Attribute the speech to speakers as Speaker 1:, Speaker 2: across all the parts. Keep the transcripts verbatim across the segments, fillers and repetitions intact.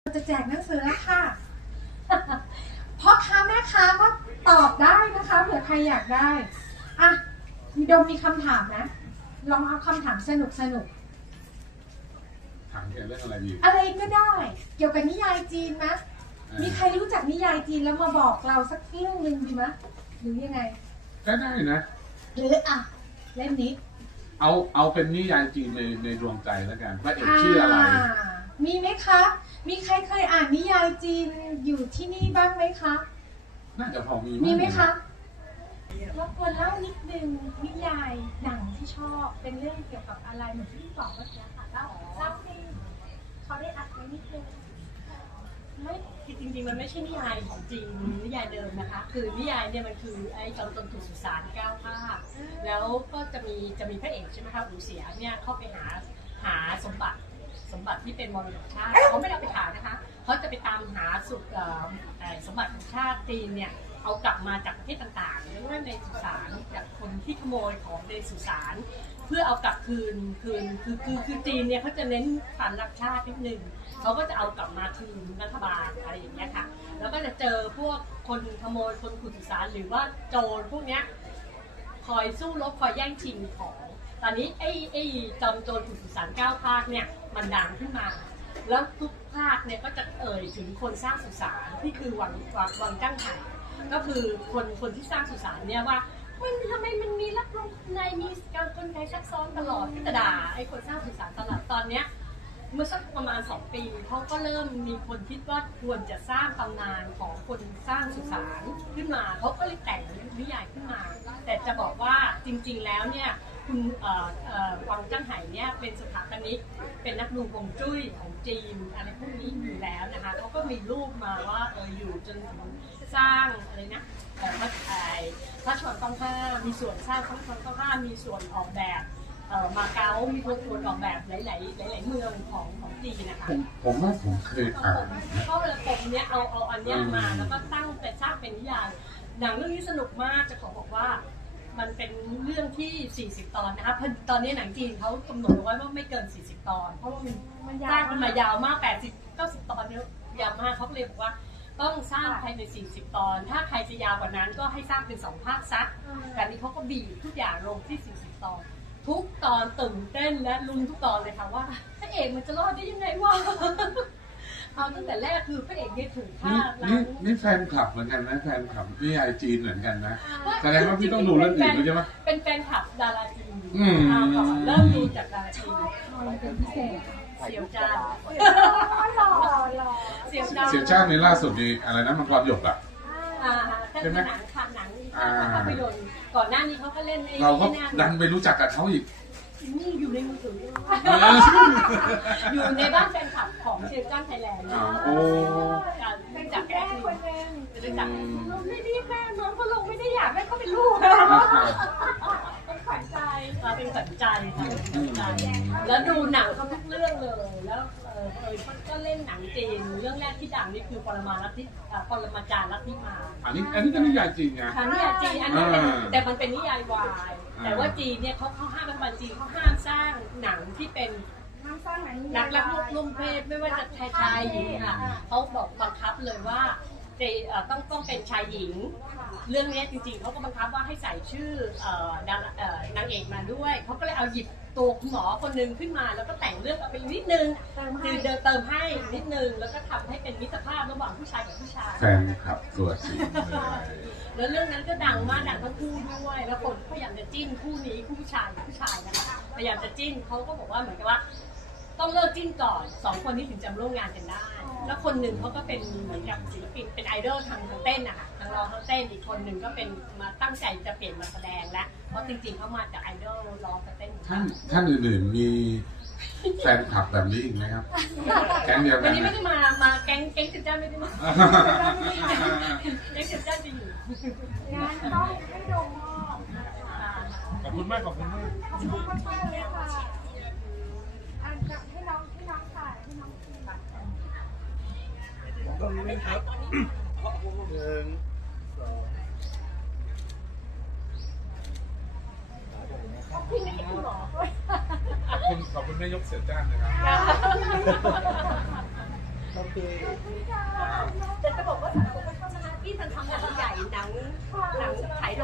Speaker 1: จะแจกหนังสือแล้วค่ะ พ่อค้าแม่ค้าก็ตอบได้นะคะเผื่อใครอยากได้อ่ะมีโดมมีคำถามนะลองเอาคำถามสนุกสนุก
Speaker 2: ถามเกี่ยวกับเรื่องอะไรดี
Speaker 1: อะไรก็ได้ เกี่ยวกับนิยายจีนนะมีใครรู้จักนิยายจีนแล้วมาบอกเราสักเรื่องหนึ่งดีไหมหรือยังไง
Speaker 2: ก็ได้นะ
Speaker 1: หรืออ่ะเล่มนี้
Speaker 2: เอาเอาเป็นนิยายจีนในในดวงใจแล้วกันพระเอกชื่ออะไร
Speaker 1: มีไหมคะ มีใครเคยอ่านนิยายจีนอยู่ที่นี่บ้างไหมคะ
Speaker 2: น่าจะพอมี
Speaker 1: มีไหมคะรบกวนเล่านิดนึงนิยายหนังที่ชอบเป็นเรื่องเกี่ยวกับอะไรเหมือนที่พี่บอกเมื่อกี้ค่ะเล่าเล่าให้เขาได้อัดไว้นิดนึง
Speaker 3: ไม่คือจริงๆมันไม่ใช่นิยายของจริงนิยายเดิมนะคะ คือนิยายเนี่ยมันคือไอ้จอมโจรถูกสุสานเก้าภาคแล้วก็จะมีจะมีพระเอกใช่ไหมคะอูเสียเนี่ยเข้าไปหาหาสมบัติสมบัติที่เป็นมรดกชาติเขาไม่ได้เอาไปขายนะคะเขาจะไปตามหาสุดสมบัติของชาติจีนเนี่ยเอากลับมาจากประเทศต่างๆหรือว่าในสุสานจากคนที่ขโมยของในสุสานเพื่อเอากลับคืนคืนคือคือคือจีนเนี่ยเขาจะเน้นฐานรักชาตินิดนึงเขาก็จะเอากลับมาคืนรัฐบาลอะไรอย่างเงี้ยค่ะแล้วก็จะเจอพวกคนขโมยคนขุดสุสานหรือว่าโจรพวกเนี้ยคอยสู้รบคอยแย่งชิงของตอนนี้ไอ้ไอ้จอมโจรขุดสุสานเก้าภาคเนี่ยมันดังขึ้นมาแล้วทุกภาคเนี่ยก็จะเอ่ยถึงคนสร้างสุสานที่คือวังวังวังจ้างไห่ก็คือคนคนที่สร้างสุสานเนี่ยว่ามันทำไมมันมีลักลงในมีการกลไกซับซ้อนตลอดที่จะด่าไอ้คนสร้างสุสานตลอดตอนเนี้ยเมื่อสักประมาณสองปีเขาก็เริ่มมีคนคิดว่าควรจะสร้างตำนานของคนสร้างสุสานขึ้นมาเขาก็เลยแต่งนิยายขึ้นมาแต่จะบอกว่าจริงๆแล้วเนี่ยคุณวังจ้างไห่เนี่ยเป็นสถาปนิกเป็นนักดูฮวงจุ้ยของจีนอะไรพวกนี้อยู่แล้วนะคะเขาก็มีรูปมาว่าเอออยู่จนถึงสร้างอะไรนะพระไทยพระชนต้องห้ามีส่วนสร้างพระชนต้องห้ามีส่วนออกแบบมาเก๊ามีส่วนออกแบบหลายๆหลายๆเมืองของของจีนนะคะ
Speaker 2: ผมผมว่าผมเคยอ่าน
Speaker 3: ก็เลยผมเนี้ยเอาเอาอันเนี้ยมาแล้วก็ตั้งเป็นสร้างเป็นนิยายหนังเรื่องนี้สนุกมากจะขอบอกว่ามันเป็นเรื่องที่สี่สิบตอนนะคะตอนนี้หนังจีนเขากำหนดไว้ว่าไม่เกินสี่สิบตอนเพราะว่ามันสร้างกันมายาวมากแปดสิบ เก้าสิบตอนเนี้ยยาวมากเขาเลยบอกว่าต้องสร้างภายในสี่สิบตอนถ้าใครจะยาวกว่านั้นก็ให้สร้างเป็นสองภาคซักแต่นี้เขาก็บีบทุกอย่างลงที่สี่สิบตอนทุกตอนตื่นเต้นและลุ้นทุกตอนเลยค่ะว่าพระเอกมันจะรอดได้ยังไงวะเอาตั้งแต่แรกคือพระเอกเนี่ยถูกฆ่าล้าง
Speaker 2: นี่แฟนคลับเหมือนกันนะแฟนคลับนิยายจีนเหมือนกันนะแสดงว่าพี่ต้องดูเรื่องอื่นด้วยใช่ไหม
Speaker 3: เป็นแฟนคลับดาราจีนเริ่มดูจากดาราจีน
Speaker 1: เป็นพิเศษ
Speaker 3: เสี่ยวจ้า
Speaker 1: หล่อหล่อ
Speaker 3: เสี่ยวจ้า
Speaker 2: เสี่ยวจ้าในล่าสุดนี่อะไรนะมังกรหยกอ่ะ
Speaker 3: ใช่ไหมหนังค่ะหนังภาพยนตร์ก่อนหน้านี้เขาก็เล่นไอ้
Speaker 2: เราก็ดันไปรู้จักกับเขาอีก
Speaker 3: นี่อยู่ในมือถืออยู่ในบ้านแฟนคลับของเชียร์จ้านไทยแลนด์
Speaker 2: โอ้
Speaker 3: รู้จักแม่คนนึงรู้จักไม่ได้แม่น้องก็ลงไม่ได้อยากให้เขาเป็นลูกเป็นขวัญใจเป็นขวัญใจแล้วดูหนังเขาทุกเรื่องเลยแล้วเออเออก็เล่นหนังจีนเรื่องแรกที่ดังนี่คือปรมาลัทธิปรมาจารย์ลัทธิมา
Speaker 2: อันนี้อันนี้ก็นิยายจีนไง
Speaker 3: นิยายจีนอันนี้เป็นแต่มันเป็นนิยายวายแต่ว่าจีนเนี่ยเขาเขาห้ามเป็นจีนเขาห้ามสร้างหนังที่เป็นนักรักลูกลุ่มเพศไม่ว่าจะชายชายหญิงค่ะเขาบอกบังคับเลยว่าต้องต้องเป็นชายหญิงเรื่องนี้จริงๆเขาก็บังคับว่าให้ใส่ชื่อนางเอกมาด้วยเขาก็เลยเอาหยิบตัวคุณหมอคนนึงขึ้นมาแล้วก็แต่งเรื่องเอาไปนิดนึงคือเดินเติมให้นิดนึงแล้วก็ทำให้เป็นมิตรภาพระหว่างผู้ชายกับผู้ชาย
Speaker 2: แฟนคลับตัวจริง
Speaker 3: แล้วเรื่องนั้นก็ดังมากดังทั้งคู่ด้วยแล้วคนพยายามจะจิ้นคู่นี้คู่ผู้ชายกับผู้ชายนะคะพยายามจะจิ้นเขาก็บอกว่าเหมือนกับว่าต้องเลิกจิ้นก่อนสองคนนี้ถึงจะร่วมงานกันได้แล้วคนหนึ่งเขาก็เป็นเหมือนกับศิลปินเป็นไอดอลทางเต้นนะคะทางร้องทางเต้นอีกคนหนึ่งก็เป็นมาตั้งใจจะเปลี่ยนมาแสดงแล้วเพราะจริงๆเขามาจากไอดอลร้องเต้น
Speaker 2: ท่านท่านอื่นๆมีแฟนคลับแบบนี้อีกไหมครับแก๊งเดียวกัน
Speaker 3: วันนี้ไม่ได้มามาแก๊งแก๊งจุดจ้าไม่ได้มาแก๊งจุดจ้าจะอยู่
Speaker 1: งานต้องให้โดม
Speaker 2: ขอบคุณมากขอบคุณมาก
Speaker 1: ขอบคุณมากเลยค่ะให้น้องให้น้องค่ะให้น้องกินบัตร
Speaker 4: ต้องนี้ครับหนึ่งสอง
Speaker 3: ขอบคุณให้คุณหมอ
Speaker 2: ขอบคุณขอบคุณแม่ยกเสียจ้านนะครับ
Speaker 4: โอเค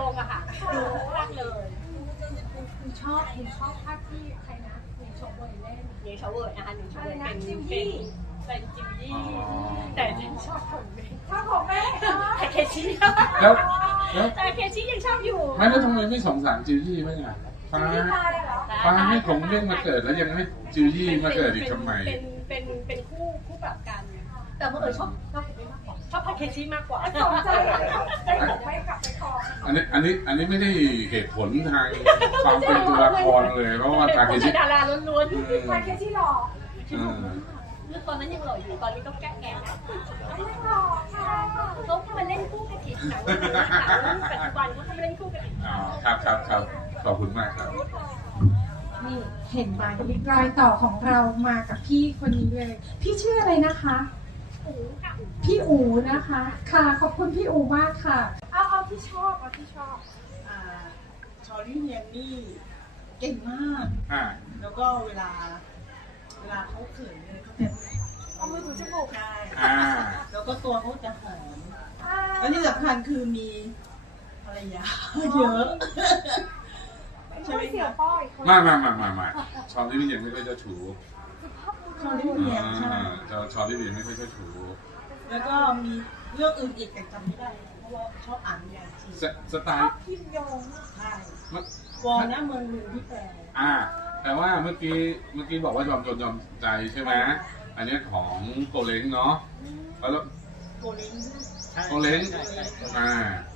Speaker 3: รงอะค่ะดูข้างเลย
Speaker 1: คุณชอบคุณชอบภาคที่ใครนะคุณชมเวยเล่น
Speaker 3: หนิงชาวเวิร์ดนะคะหนิงชาวเวิร์ด
Speaker 1: อะไร
Speaker 3: เป็น
Speaker 1: นะจิม
Speaker 3: เป็
Speaker 1: มี่
Speaker 3: นเป็นจิมยี่
Speaker 2: อ๋อ
Speaker 3: แต่ฉันชอบผมเอง
Speaker 1: ชอบของแม่
Speaker 3: แต่เคชิ
Speaker 2: แล้วแล้ว
Speaker 3: แต่เคชิยังชอบอยู่
Speaker 2: ไม่แล้วทำไมไม่สงสารจิวยี่บ้างอ่ะฟ้า
Speaker 1: ที่ตายเหรอ
Speaker 2: ฟ้าให้ผมเล่นมาเกิดแล้วยังให้จิวยี่มาเกิดอีกทำไม
Speaker 3: เป็นเป็นเป็นคู่คู่ปรับกัน แต่เมื่อเออชอบชอบผมไม่มากกว่าชอบพาเคชิมากกว่า
Speaker 1: สนใจใจผมไม่กลับไปคอ
Speaker 2: อันนี้อันนี้อันนี้ไม่ได้เหตุผลทางความเป็นตัวละครเลยเพราะว่าทาเคชิ
Speaker 3: ดาราล้วน
Speaker 2: อืม
Speaker 1: ใครแค่ที่หล่อ
Speaker 2: อืม
Speaker 3: ๆคือตอนนั้นยังหล่ออยู่ตอนนี้ก็แก่แก่แล้ว
Speaker 1: ไม่หล่อค่ะ
Speaker 3: เขามาเล่นคู่กันอีกหนังหนังปัจจุบันเขามาเล่นคู่กันอีก
Speaker 2: อ๋อครับครับครับขอบคุณมากครับ
Speaker 1: นี่เห็นไหมรอยต่อของเรามากับพี่คนนี้เลย พี่ชื่ออะไรนะคะ
Speaker 3: โอ้ค่ะ
Speaker 1: พี่อูนะคะ ค่ะขอบคุณพี่อูมากค่ะ เอาเอาที่ชอบเอาที่ชอบ
Speaker 4: อ่าชอรี่เนียนนี่เก่งมาก
Speaker 2: อ่า
Speaker 4: แล้วก็เวลา เวลาเขาเขินเลยเขาจะ
Speaker 1: เอามือถูจมูก
Speaker 4: ใช่
Speaker 2: อ่า
Speaker 4: แล้วก็ตัวเขาจะหอม
Speaker 1: อ่า
Speaker 4: แล้วที่สำคัญคือมีภรรยาเยอะ ใช่ไหม
Speaker 1: เสี่ย
Speaker 4: คะ
Speaker 1: วป้อยคน
Speaker 2: มามามามามาชอบที่พี่ยังไม่ค่อยเจ้าชู้
Speaker 4: ชอรี่เนียนใช่
Speaker 2: อ่าชอบชอบที่พี่ยังไม่ค่อยเจ้าชู้
Speaker 4: แล้วก็มีเรื่องอื่นอีกแต่จำไม่ได้ เพราะว่าชอบอ่านนิยายจีน
Speaker 2: สสไต
Speaker 1: ชอ
Speaker 2: ล์
Speaker 1: บพิมพ์โยง
Speaker 4: ใช่
Speaker 2: มัน
Speaker 4: วอลนะเมืองหนึ่งที่แปล
Speaker 2: อ่า แต่ว่าเมื่อกี้เมื่อกี้บอกว่ายอมจนยอมใจใช่ไหมอันนี้ของโกเล้งเนาะแล้ว
Speaker 4: โกลิง
Speaker 2: โกเล้งอ่า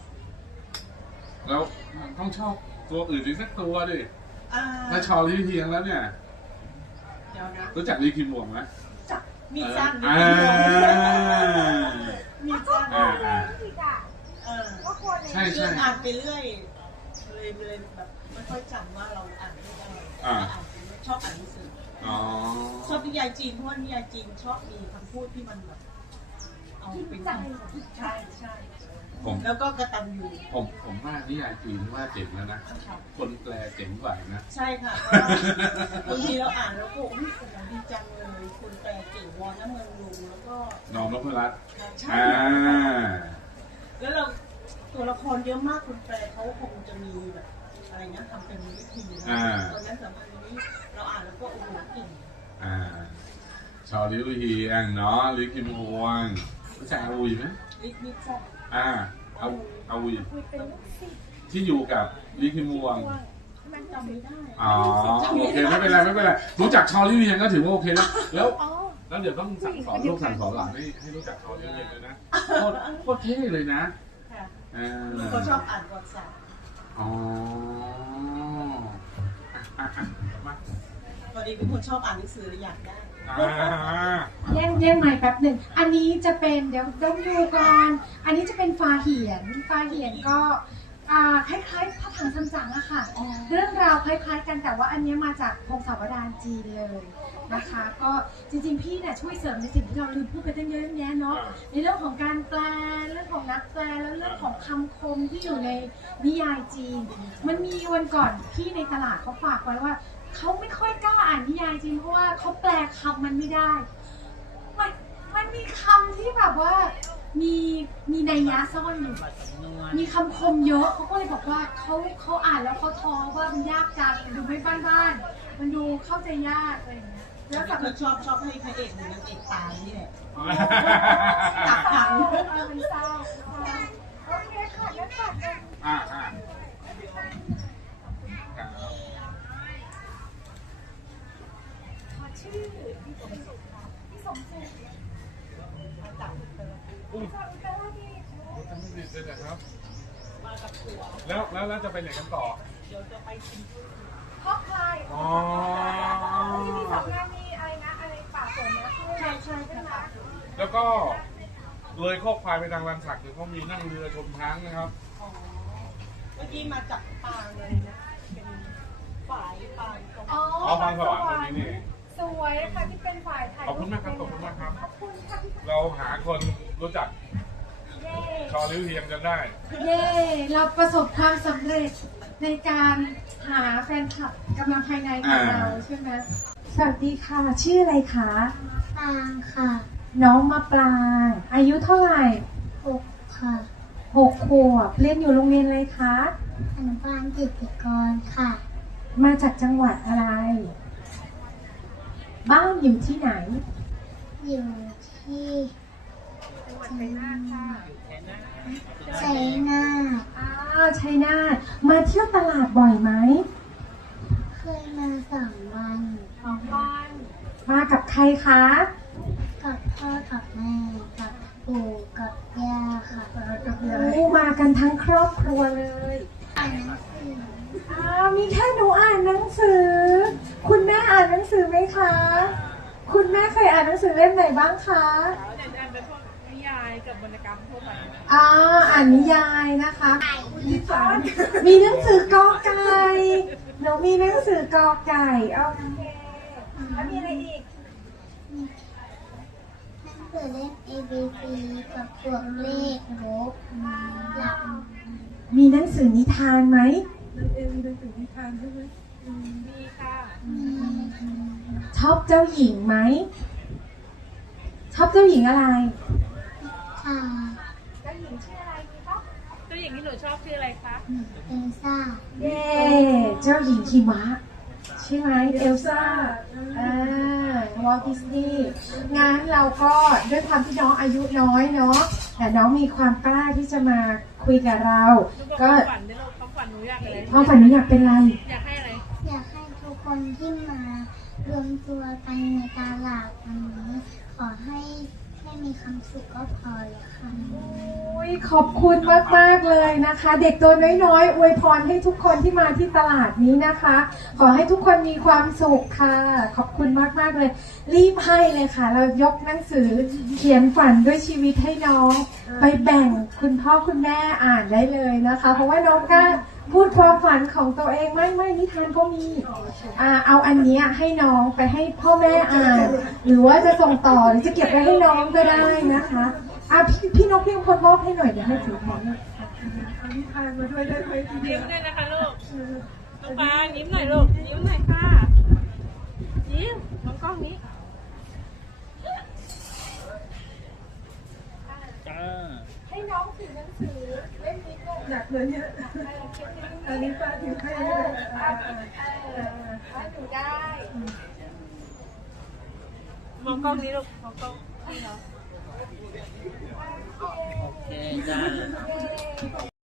Speaker 2: แล้วต้องชอบตัวอื่นอีกสักตัวดิ
Speaker 4: อ่า
Speaker 2: ถ้าชอบที่เพียงแล้วเนี่ย
Speaker 4: เดี๋ยวนะ
Speaker 2: รู้จักลีคิมวงไหม
Speaker 4: จับมีจ้าง
Speaker 2: อ่า
Speaker 4: มีจ้าง
Speaker 2: อ่าอ่า
Speaker 1: อีกอ่ะ
Speaker 4: เออ
Speaker 1: ก็ควร
Speaker 2: ใช่
Speaker 4: คืออ่านไปเรื่อยเลยเลยแบบไม่ค่อยจำว่าเราอ่านไม่ได้
Speaker 2: อ่า
Speaker 4: อ่านไปเรื่อยชอบอ่านหนังสือ
Speaker 2: อ๋อ
Speaker 4: ชอบนิยายจีนเพราะว่านิยายจีนชอบมีคำพูดที่มันแบบเอาเป็นคำพูดใช่ใช่
Speaker 2: ผม
Speaker 4: แล้วก็กระตันอยู่
Speaker 2: ผมผมว่านิยายจีนว่าเจ๋งแล้วนะ คนแปลเจ๋งกว่านะ
Speaker 4: ใช่ค่ะบางทีเราอ่านแล้วก็อุ้ยสนุกดีจังเลยคนแปลเก่งวอนน้ำเมืองลุงแล้วก็
Speaker 2: น้องนพรัตน์
Speaker 4: ใช่
Speaker 2: อ่า
Speaker 4: แล้วเราตัวละครเยอะมากคนแปลเขาคงจะมีแบบอะไรนะทำเป็นวิธีนะ
Speaker 2: อ่า
Speaker 4: ตอนนั้นสำคัญนี้เราอ่านแล้วก็โอ้โหเก่ง
Speaker 2: อ่า ชอลิวเฮียงเนาะลิคิมฮวงรู้จักอาวุยไหม
Speaker 4: ลิมิซ่า
Speaker 2: อ่าเอาอาวุย
Speaker 1: คุยเป็นลูกศิษย์
Speaker 2: ที่อยู่กับลิคิมฮวง
Speaker 4: มันจำไม่ได้
Speaker 2: อ๋อโอเคไม่เป็นไรไม่เป็นไรรู้จักชอลิวเฮียงก็ถือว่าโอเคแล้วแล้วแล้วเดี๋ยวต้องสั่งสอนลูกสั่งสอนหลานให้ให้รู้จักชอลิวเฮียงเลยนะโคตรโคตรเท่เลยนะ
Speaker 4: ค่ะ
Speaker 2: อ่า
Speaker 4: ลูกเขาชอบอ่านประวัติศาสตร์
Speaker 2: อ๋ออ่ะอ่ะอ่ะมา
Speaker 4: พอดีเป็นคนชอบอ่านหนังสือเลยอยากได้
Speaker 2: อ่า
Speaker 1: แย่งแย่งไม้แป๊บหนึ่ง อันนี้จะเป็นเดี๋ยวต้องดูก่อน อันนี้จะเป็นฟาเหียน ฟาเหียนก็อ่าคล้ายๆพระถังซัมจั๋งอะค่ะ เรื่องราวคล้ายๆกันแต่ว่าอันนี้มาจากพงศาวดารจีนเลยนะคะ ก็จริงๆพี่เนี่ยช่วยเสริมในสิ่งที่เราลืมพูดไปตั้งเยอะแยะเนาะ ในเรื่องของการแปล เรื่องของนักแปล แล้วเรื่องของคำคมที่อยู่ในนิยายจีน มันมีวันก่อนพี่ในตลาดเขาฝากไว้ว่าเขาไม่ค่อยกล้าอ่านนิยายจีนเพราะว่าเขาแปลคำมันไม่ได้ มันมันมีคำที่แบบว่ามีมีนัยยะซ่อนอยู่ มีคำคมเยอะเขาก็เลยบอกว่าเขาเขาอ่านแล้วเขาท้อว่ามันยากจังมันดูไม่บ้านๆมันดูเข้าใจยากอะไรอย่างเงี้ยแล้ว
Speaker 4: แล้
Speaker 1: แต่
Speaker 4: วก็ชอบชอบให้พระเอกหรือนางเอกตายนี่แหละ
Speaker 1: ตักขังเออมันเศร้าโอเคค่ะงั้นฝากกัน
Speaker 2: อ่าอ่าครับ
Speaker 1: ขอชื่อพี่สมศุขค่ะพี่สมศุขมาจากอุตร
Speaker 2: อุ้ย
Speaker 1: จากอุตรดิตถ์
Speaker 2: ทำไม่ดีเลยนะครับ
Speaker 4: มากับตัว
Speaker 2: แล้วแล้วแล้วจะไปไหนกันต่อ
Speaker 4: เดี๋ยวจะไปชิม
Speaker 1: พ่อคลาย
Speaker 2: อ๋อ
Speaker 1: ที่มีสองงานมีอะไรนะอะไรป่าสนนะใช่ใช่ใช่ไหม
Speaker 2: แล้วก็เลยข้อควายไปทางลานสักคือเขามีนั่งเรือชมช้างนะครับ
Speaker 4: อ๋อเมื่อกี้มาจากปางเลยนะ เป็นฝ่ายปางตรง
Speaker 1: อ๋อ
Speaker 2: อ๋อบางสวรรค์ตรงนี้นี่
Speaker 1: สวยค่ะที่เป็นฝ่ายถ่าย
Speaker 2: ขอบคุณมากครับขอบคุณมากครับ
Speaker 1: ขอบคุณค่ะที่
Speaker 2: เราหาคนรู้จัก
Speaker 1: เย้
Speaker 2: ชอริวเฮียงจนได้
Speaker 1: เย้เราประสบความสำเร็จในการหาแฟนคลับกำลังภายในของเราใช่ไหมสวัสดีค่ะ ชื่ออะไรคะ
Speaker 5: ปางค่ะ
Speaker 1: น้องมาปราง อายุเท่าไหร่
Speaker 5: หกค่ะ
Speaker 1: หหกขวบเรียนอยู่โรงเรียนอะไรคะ
Speaker 5: อนุบาลจิตรกรค่ะ
Speaker 1: มาจากจังหวัดอะไร บ้านอยู่ที่ไหน
Speaker 5: อยู่ที่ชัยนาทค่ะชัยนาท
Speaker 1: อ้าวชัยนาทมาเที่ยวตลาดบ่อยไหม
Speaker 5: เคยมาสองวัน
Speaker 1: สองวันมากับใครคะ
Speaker 5: กับพ่อกับแม่กับปู่กับย่าค่ะ
Speaker 1: โอ้มากันทั้งครอบครัวเลย
Speaker 5: อ่านหนังสือ
Speaker 1: อ้าวมีแค่หนูอ่านหนังสือ คุณแม่อ่านหนังสือไหมคะ คุณแม่เคยอ่านหนังสือเล่มไหนบ้างคะ
Speaker 4: เดี๋ยวอ่านเป็นพวกนิยายกับวรรณกรรมทั่วไป
Speaker 1: อ่าอ่านนิยายนะคะ มีหนังสือกอไก่หนูมีหนังสือกอไก่โอเคแล้วมีอะไรอีก
Speaker 5: หนังสือเล่ม A B C กับตัวเลขลบหลัก
Speaker 1: มีหนังสือนิทานไหม
Speaker 4: ดีค่ะ
Speaker 1: ชอบเจ้าหญิงไหม ชอบเจ้าหญิงอะไร
Speaker 5: ค่ะ
Speaker 4: เจ้าหญิงที่หนูชอบชื่ออะไรคะ
Speaker 5: เอลซ่า
Speaker 1: เย้เจ้าหญิงหิมะใช่ไหมเอลซ่าอ่าวอลดิสนีย์งั้นเราก็ด้วยความที่น้องอายุน้อยเนาะแต่น้องมีความกล้าที่จะมาคุยกับเรา
Speaker 4: ลูกบอก
Speaker 1: ก็
Speaker 4: ความฝันด้วยลูกความฝันหนูอยากอะไร
Speaker 1: ความฝันหนูอยากเป็นอะไร
Speaker 4: อยากให้อะไร
Speaker 5: อยากให้ทุกคนที่มารวมตัวกันในตลาดวันนี้ขอให้แค่มีความสุขก็พอแล้วค่ะ
Speaker 1: อุ๊ยขอบคุณมากๆเลยนะคะ เด็กตัวน้อยๆอวยพรให้ทุกคนที่มาที่ตลาดนี้นะคะ ขอให้ทุกคนมีความสุขค่ะ ขอบคุณมากๆเลย รีบให้เลยค่ะ เรายกหนังสือเขียนฝันด้วยชีวิตให้น้อง ไปแบ่งคุณพ่อคุณแม่อ่านได้เลยนะคะ เพราะว่าน้องก็พูดความฝันของตัวเองไม่ไม่นิทานก็มีอ่าเอาอันเนี้ยให้น้องไปให้พ่อแม่อ่าน หรือว่าจะส่งต่อหรือจะเก็บไว้ให้น้องก็ได้นะคะอ่ะพี่พี่นกพี่พลมอบให้หน่อยเดี๋ยวให้ถือแทนเอานิทานมาด้วยได้ไหม
Speaker 4: ยิ้มด้วยนะคะลูกน้องปางยิ้มหน่อยลูก ยิ้มหน่อยค่ะ ยิ้มมองกล้องนี้
Speaker 1: ให้น้องถือหนังสือเล่มนี้ก็หนักเลยเนี่ยอันนี้ป้าถือให้เลยอ่าอ่าหนูได้
Speaker 4: มองกล้องนี้ลูก มองกล้องนี่เนาะ
Speaker 6: โอเคได้